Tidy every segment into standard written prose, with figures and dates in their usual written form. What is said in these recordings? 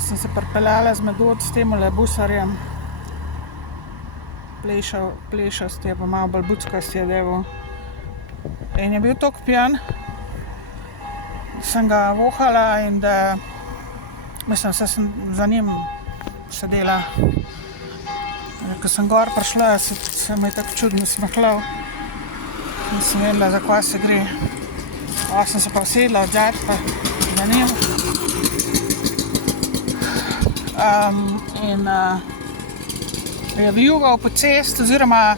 Sem se pripeljala z Medod s temule busarjem. Plešast je, pa malo bolj buckast je deval. In je bil toliko pijan, sem ga vohala in da, mislim, se sem za njim sedela. Ko sem gor prišla, se mi je tako čudno smehljal. Nisem vedela, za kaj se gre. Sem se pa usedla odzad pa za njim. In je vijugal po cesti oziroma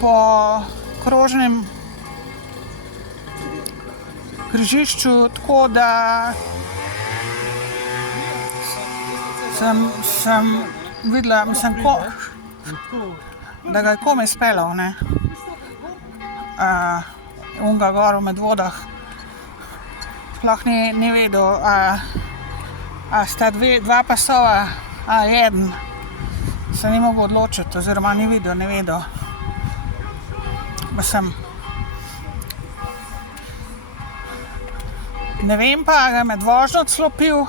po krožnem križišču, tako da sem videla, da ga je komaj speljal, ne. Onega gor v Medvodah. Sploh ni vedel, a sta dva pasova, eden. Se ni mogel odločiti, oziroma ni videl, ne vedel. Ne vem pa, ga je med vožnjo celo pil,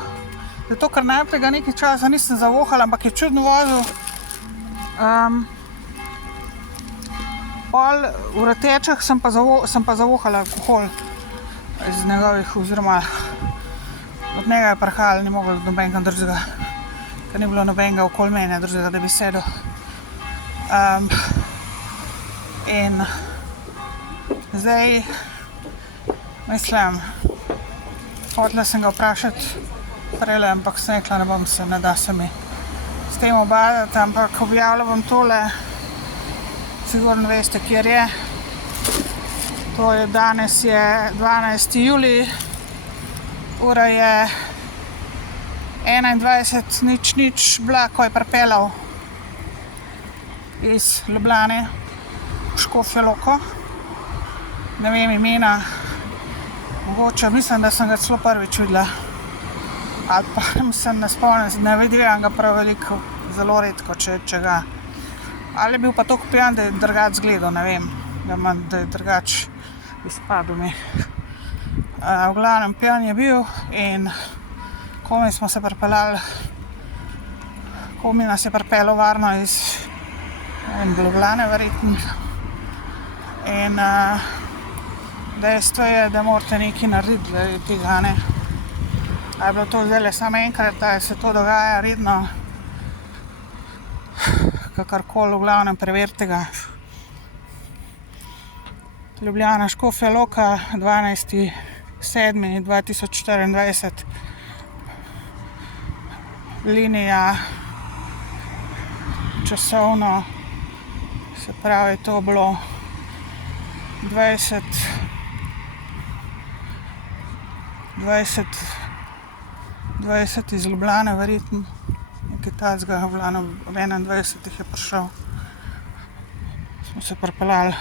zato ker najprej ga nekaj časa nisem zavohala, ampak je čudno vozil. Pol v Ratečah sem pa zavohala alkohol iz njegovih, oziroma od njega je prihajalo, ni mogel nobenega drugega, ker ni bilo nobenega okoli mene drugega, da bi sedel. In zdaj, mislim, hotela sem ga vprašati prejle, ampak sem rekla, ne da se mi s tem obadati, ampak objavila bom tole, sigurno veste, kjer je. To je danes je 12. julij, ura je 21:00 bila, ko je pripeljal iz Ljubljane v Škofjo Loko. Ne vem imena, mogoče, mislim, da sem ga celo prvič videla. Ali pa ne spomnim, ne vidim ga prav veliko, zelo redko, če ga. Ali je bil pa toliko pijan, da je drugače izgledal, ne vem, da je drugače izpadel mi. V glavnem pijan je bil in komaj smo se pripeljali, komaj nas je pripeljal varno iz Ljubljane verjetno. In dejstvo je, da morate nekaj narediti glede tega, ne. A je bilo to zdajle samo enkrat, a se to dogaja redno, kakorkoli, v glavnem preverite ga. Ljubljana, Škofja Loka, 12.7.2024. Linija časovno, se pravi, to bilo 20 iz Ljubljane verjetno, nekaj takega, v glavnem ob 21 je prišel. Smo se pripeljali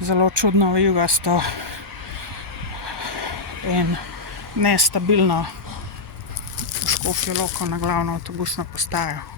zelo čudno vijugasto in nestabilno v Škofjo Loko na glavno avtobusno postajo.